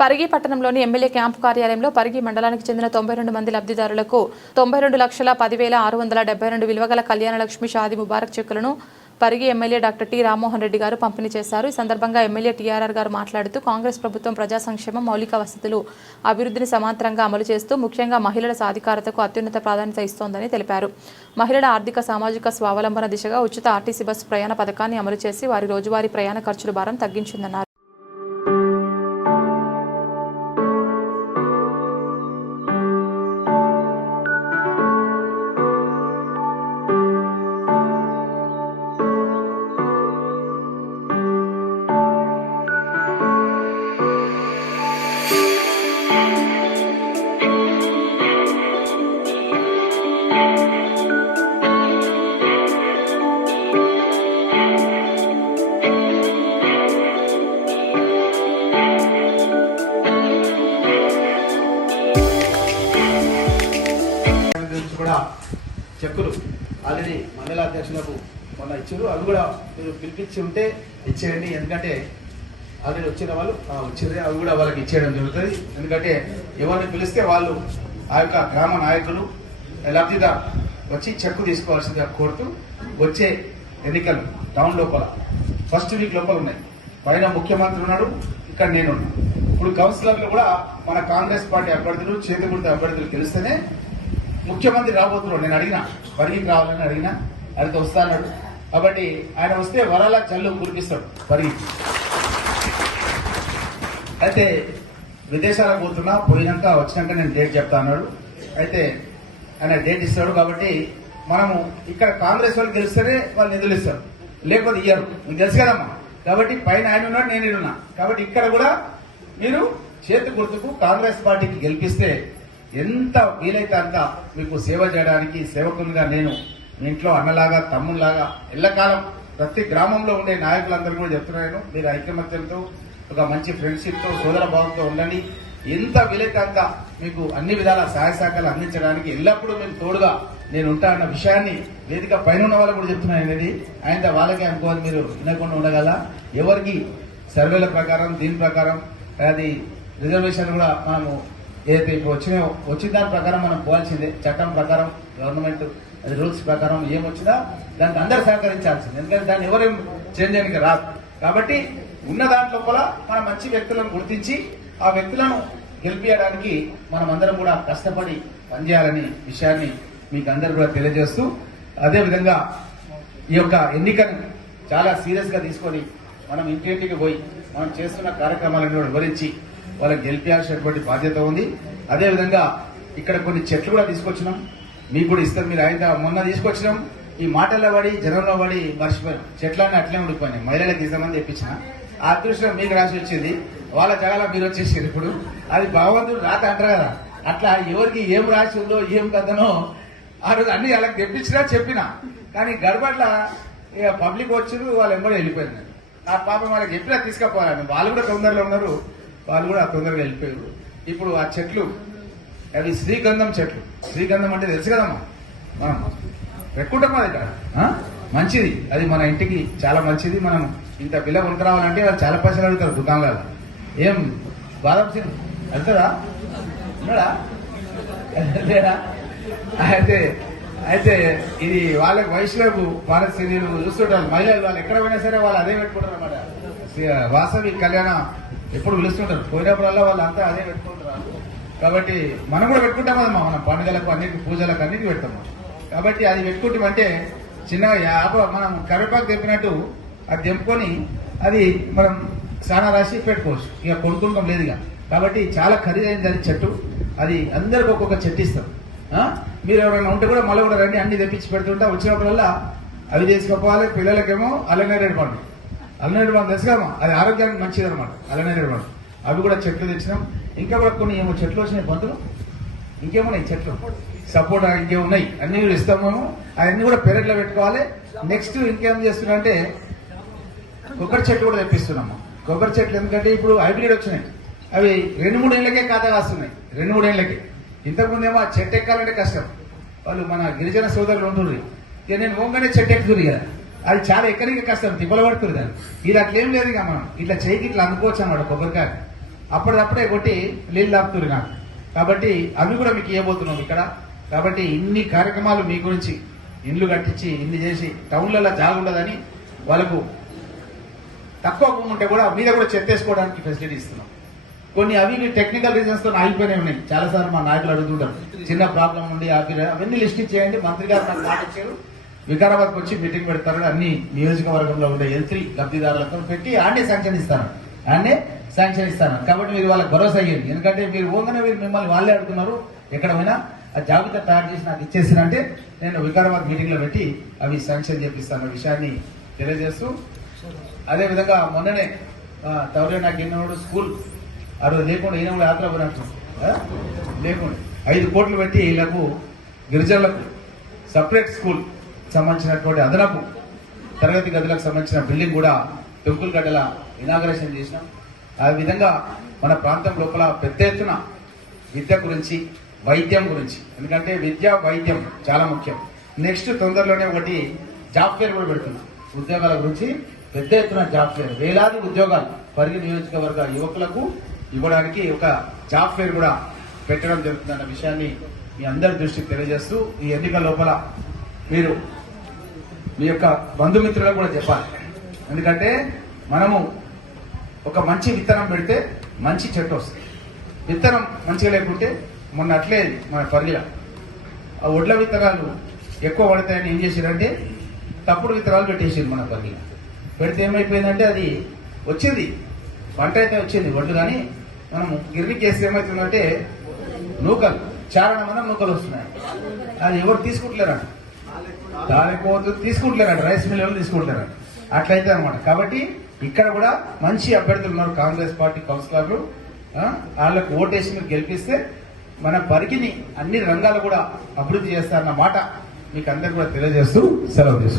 పరిగి పట్టణంలోని MLA camp కార్యాలయంలో పరిగి మండలానికి చెందిన 92 మంది లబ్ధిదారులకు 92,10,672 విలువగల కళ్యాణ లక్ష్మి షాదీ ముబారక్ చెక్కులను Parigi MLA doctor T Rammohan Reddy గారు పంపిణీ చేశారు. ఈ సందర్భంగా ఎమ్మెల్యే టీఆర్ఆర్ గారు మాట్లాడుతూ కాంగ్రెస్ ప్రభుత్వం ప్రజా సంక్షేమం, మౌలిక వసతులు, అభివృద్ధిని సమాంతరంగా అమలు చేస్తూ ముఖ్యంగా మహిళల సాధికారతకు అత్యున్నత ప్రాధాన్యత ఇస్తోందని తెలిపారు. మహిళల ఆర్థిక సామాజిక స్వావలంబన దిశగా ఉచిత ఆర్టీసీ బస్సు ప్రయాణ పథకాన్ని అమలు చేసి వారి రోజువారీ ప్రయాణ ఖర్చుల భారం తగ్గించిందన్నారు. కూడా చెక్కులు ఆల్రెడీ మండల అధ్యక్షులకు మొన్న ఇచ్చారు. అవి కూడా మీరు పిలిపించి ఉంటే ఇచ్చేయండి. ఎందుకంటే ఆల్రెడీ వచ్చిన వాళ్ళు వచ్చింది, అవి కూడా వాళ్ళకి ఇచ్చేయడం జరుగుతుంది. ఎందుకంటే ఎవరిని పిలిస్తే వాళ్ళు ఆ యొక్క గ్రామ నాయకులు లబ్ధిదారు వచ్చి చెక్కు తీసుకోవాల్సిందిగా కోరుతూ వచ్చే ఎన్నికలు టౌన్ లోపల ఫస్ట్ వీక్ లోపల ఉన్నాయి. పైన ముఖ్యమంత్రి ఉన్నాడు, ఇక్కడ నేను ఉన్నాను. ఇప్పుడు కౌన్సిలర్లు కూడా మన కాంగ్రెస్ పార్టీ అభ్యర్థులు, చేతిగుర్త అభ్యర్థులు తెలిస్తేనే ముఖ్యమంత్రి రాబోతున్నాడు. నేను అడిగినా పరిగికి రావాలని అడిగినా, అయితే వస్తా అన్నాడు. కాబట్టి ఆయన వస్తే వరాల చల్లు కురిపిస్తాడు పరిగికి. అయితే విదేశాలకు పోతున్నా, పోయినాక వచ్చినాక నేను డేట్ చెప్తా అన్నాడు. అయితే ఆయన డేట్ ఇస్తాడు. కాబట్టి మనము ఇక్కడ కాంగ్రెస్ వాళ్ళు గెలిస్తేనే వాళ్ళు నిధులు ఇస్తారు, లేకపోతే ఇయ్యరు. మీకు తెలుసు కదమ్మా. కాబట్టి పైన ఆయన ఉన్నాడు, నేను ఉన్నా. కాబట్టి ఇక్కడ కూడా మీరు చేతి గుర్తుకు కాంగ్రెస్ పార్టీకి గెలిపిస్తే ఎంత వీలైతే అంత మీకు సేవ చేయడానికి సేవకునిగా నేను మీ ఇంట్లో అన్నలాగా, తమ్ముళ్లాగా ఎల్లకాలం ప్రతి గ్రామంలో ఉండే నాయకులందరూ కూడా చెప్తున్నాను. మీరు ఐకమత్యంతో, ఒక మంచి ఫ్రెండ్షిప్తో, సోదర భావంతో ఉండండి. ఎంత వీలైతే అంత మీకు అన్ని విధాల సహాయ సహకారాలు అందించడానికి ఎల్లప్పుడూ మేము తోడుగా నేను ఉంటా అన్న విషయాన్ని వేదిక పైన ఉన్న వాళ్ళు కూడా చెప్తున్నాను. అనేది ఆయన వాళ్ళకే అనుకోవాలి, మీరు వినకుండా ఉండగల. ఎవరికి సర్వేల ప్రకారం, దీని ప్రకారం అది రిజర్వేషన్ కూడా మనము ఏదైతే ఇప్పుడు వచ్చిన దాని ప్రకారం మనం పోవాల్సిందే. చట్టం ప్రకారం, గవర్నమెంట్ అది రూల్స్ ప్రకారం ఏమొచ్చినా దానికి అందరూ సహకరించాల్సింది. ఎందుకంటే దాన్ని ఎవరేం చేంజ్ చేయడానికి రాదు. కాబట్టి ఉన్న దాంట్లో కూడా మన మంచి వ్యక్తులను గుర్తించి ఆ వ్యక్తులను గెలిపించడానికి మనం అందరం కూడా కష్టపడి పనిచేయాలనే విషయాన్ని మీకు అందరూ కూడా తెలియజేస్తూ, అదేవిధంగా ఈ యొక్క ఎన్నికను చాలా సీరియస్ గా తీసుకొని మనం ఇంటింటికి పోయి మనం చేస్తున్న కార్యక్రమాలను కూడా వివరించి వాళ్ళకి గెలిపించాల్సినటువంటి బాధ్యత ఉంది. అదేవిధంగా ఇక్కడ కొన్ని చెట్లు కూడా తీసుకొచ్చినాం, మీకు కూడా ఇస్తారు. మీరు ఆయన మొన్న తీసుకొచ్చినాం, ఈ మాటల్లో పడి జనంలో పడి మర్చిపోయారు. చెట్లన్నీ అట్లే ఉండిపోయినాయి. మహిళలకు ఇస్తామని తెప్పించిన ఆ అదృష్టం మీకు రాసి వచ్చింది. వాళ్ళ జగాల మీరు వచ్చేసారు. ఇప్పుడు అది భగవంతుడు రాత అంటారు కదా, అట్లా ఎవరికి ఏం రాసి ఉందో ఏం కథనో ఆ రోజు అన్ని వాళ్ళకి తెప్పించినా చెప్పినా, కానీ గడపట్ల ఇక పబ్లిక్ వచ్చారు, వాళ్ళు ఎంబడి వెళ్ళిపోయింది. నా పాపం వాళ్ళకి చెప్పినా తీసుకుపోవాలని వాళ్ళు కూడా తొందరలో ఉన్నారు, వాళ్ళు కూడా తొందరగా వెళ్ళిపోయారు. ఇప్పుడు ఆ చెట్లు అవి శ్రీగంధం చెట్లు. శ్రీగంధం అంటే తెలుసు కదమ్మా, మనం పెట్టుకుంటాం అది ఇక్కడ మంచిది. అది మన ఇంటికి చాలా మంచిది. మనం ఇంత బిల్ల కొనుక్కరావాలంటే వాళ్ళు చాలా పైసలు అడుగుతారు దుకాణాలు. ఏం బాదం వెళ్తారా ఉన్నాడా లేడా? అయితే ఇది వాళ్ళకి వయసులకు భారత శరీరం చూస్తుంటారు. మహిళలు వాళ్ళు ఎక్కడ పోయినా సరే వాళ్ళు అదే పెట్టుకుంటారు అన్నమాట. వాసవి కళ్యాణ ఎప్పుడు పిలుస్తుంటారు, పోయినప్పుడల్లా వాళ్ళు అంతా అదే పెట్టుకుంటారు. కాబట్టి మనం కూడా పెట్టుకుంటాం కదమ్మా, మన పండుగలకు, అన్నిటి పూజలకు అన్నిటికీ పెడతాము. కాబట్టి అది పెట్టుకుంటామంటే చిన్నగా మనం కరివేపాకు తెప్పినట్టు అది తెంపుకొని అది మనం స్నానం రాసి పెట్టుకోవచ్చు. ఇక కొనుక్కోవడం లేదు ఇక. కాబట్టి చాలా ఖరీదైంది అది చెట్టు. అది అందరికి ఒక్కొక్క చెట్టు ఇస్తాం. మీరు ఎవరైనా ఉంటే కూడా మళ్ళీ కూడా రండి, అన్ని తెప్పించి పెడుతుంటా. వచ్చినప్పుడల్లా అవి చేసుకోవాలి. పిల్లలకేమో అల్లనేరేడు పండు. అల్లనేరేడు పండు తెలుసు కదమ్మా, అది ఆరోగ్యానికి మంచిది అనమాట. అల్లనేరేడు పండు అవి కూడా చెట్లు తెచ్చినాం. ఇంకా కూడా కొన్ని ఏమో చెట్లు వచ్చినాయి పంతులు, ఇంకేమున్నాయి చెట్లు, సపోర్ట్ ఇంకేమున్నాయి, అన్ని కూడా ఇస్తాం మేము. అవన్నీ కూడా పెరట్లో పెట్టుకోవాలి. నెక్స్ట్ ఇంకేం చేస్తున్నా అంటే కొబ్బరి చెట్లు కూడా తెప్పిస్తున్నాము. కొబ్బరి చెట్లు ఎందుకంటే ఇప్పుడు హైబ్రిడ్ వచ్చినాయి, అవి 2-3 ఏళ్లకే ఖాతా కాస్తున్నాయి. 2-3 ఏళ్లకే. ఇంతకుముందేమో ఆ చెట్టు ఎక్కాలంటే కష్టం. వాళ్ళు మన గిరిజన సోదరులు ఉంటుండ్రి, ఇక నేను ఓంగానే చెట్టు ఎక్కుతుంది కదా, అది చాలా ఎక్కడికి కష్టం, తిప్పలు పడుతుంది దాన్ని. ఇది అట్లేం లేదు ఇక మనం ఇట్లా చేయికి ఇట్లా అందుకోవచ్చు అన్నమాట కొబ్బరికాయ. అప్పటిదప్పుడే కొట్టి నీళ్ళు ఆపుతున్నారు నాకు. కాబట్టి అవి కూడా మీకు ఇవ్వబోతున్నాం ఇక్కడ. కాబట్టి ఇన్ని కార్యక్రమాలు మీ గురించి, ఇండ్లు కట్టించి ఇన్ని చేసి టౌన్లలో జాగా ఉండదని వాళ్ళకు తక్కువ భూమి ఉంటే కూడా మీద కూడా చెత్తేసుకోవడానికి ఫెసిలిటీ ఇస్తున్నాం. కొన్ని అవి టెక్నికల్ రీజన్స్ తో ఆగిపోయినాయి ఉన్నాయి. చాలాసార్లు మా నాయకులు అడుగుతుంటారు, చిన్న ప్రాబ్లం ఉండి అవన్నీ లిస్ట్ ఇచ్చేయండి. మంత్రి గారు నాకు మాట ఇచ్చారు, వికారాబాద్కి వచ్చి మీటింగ్ పెడతారు, అన్ని నియోజకవర్గంలో ఉండే L3 లబ్ధిదారులతో పెట్టి ఆడే శాంక్షన్ ఇస్తాను. కాబట్టి మీరు వాళ్ళకి భరోసా అయ్యండి. ఎందుకంటే మీరు పోగానే మీరు మిమ్మల్ని వాళ్ళే అడుగుతున్నారు, ఎక్కడ పోయినా ఆ జాబితా తయారు చేసి నాకు ఇచ్చేసినంటే నేను వికారాబాద్ మీటింగ్ లో పెట్టి అవి శాంక్షన్ చేపిస్తాను విషయాన్ని తెలియజేస్తూ, అదేవిధంగా మొన్ననే తవరే నాకు ఎన్నోడు స్కూల్ ఆ రోజు లేకుండా ఈయన కూడా యాత్ర పోయినట్టు లేకుండా 5 కోట్లు పెట్టి వీళ్ళకు గిరిజనులకు సపరేట్ స్కూల్ సంబంధించినటువంటి అదనపు తరగతి గదులకు సంబంధించిన బిల్డింగ్ కూడా పెంకులగడ్డల ఇనాగరేషన్ చేసినాం. ఆ విధంగా మన ప్రాంతం లోపల పెద్ద ఎత్తున విద్య గురించి, వైద్యం గురించి, ఎందుకంటే విద్య వైద్యం చాలా ముఖ్యం. నెక్స్ట్ తొందరలోనే ఒకటి జాబ్ ఫేర్ కూడా పెడుతున్నాం. ఉద్యోగాల గురించి పెద్ద ఎత్తున జాబ్ ఫేర్, వేలాది ఉద్యోగాలు పరిగి నియోజకవర్గ యువకులకు ఇవ్వడానికి ఒక జాబ్ ఫేర్ కూడా పెట్టడం జరుగుతుందన్న విషయాన్ని మీ అందరి దృష్టికి తెలియజేస్తూ, ఈ ఎన్నికల లోపల మీరు మీ యొక్క బంధుమిత్రులకు కూడా చెప్పాలి. ఎందుకంటే మనము ఒక మంచి విత్తనం పెడితే మంచి చెట్టు వస్తుంది. విత్తనం మంచిగా లేకుంటే మొన్న అట్లే మన పరిగిల ఆ ఒడ్ల విత్తనాలు ఎక్కువ పడతాయని ఏం చేశారంటే తప్పుడు విత్తనాలు పెట్టేసారు మన పరిగిల. పెడితే ఏమైపోయిందంటే అది వచ్చింది, పంట అయితే వచ్చింది ఒడ్లు, కానీ మనము గిర్నికి వేస్తే ఏమవుతుందంటే నూకలు, చారణమైన నూకలు వస్తున్నాయి. అది ఎవరు తీసుకుంటలేరంట, తీసుకుంటలేరంట, రైస్ మిల్ వాళ్ళు తీసుకుంటలేరంట. అట్లయితే అనమాట. కాబట్టి ఇక్కడ కూడా మంచి అభ్యర్థులు ఉన్నారు, కాంగ్రెస్ పార్టీ కౌన్సిలర్లు. వాళ్ళకు ఓటేసి మీరు గెలిపిస్తే మన పరిగిని అన్ని రంగాలు కూడా అభివృద్ధి చేస్తారన్న మాట మీకు అందరు కూడా తెలియజేస్తూ సెలవు తీసుకుంటాం.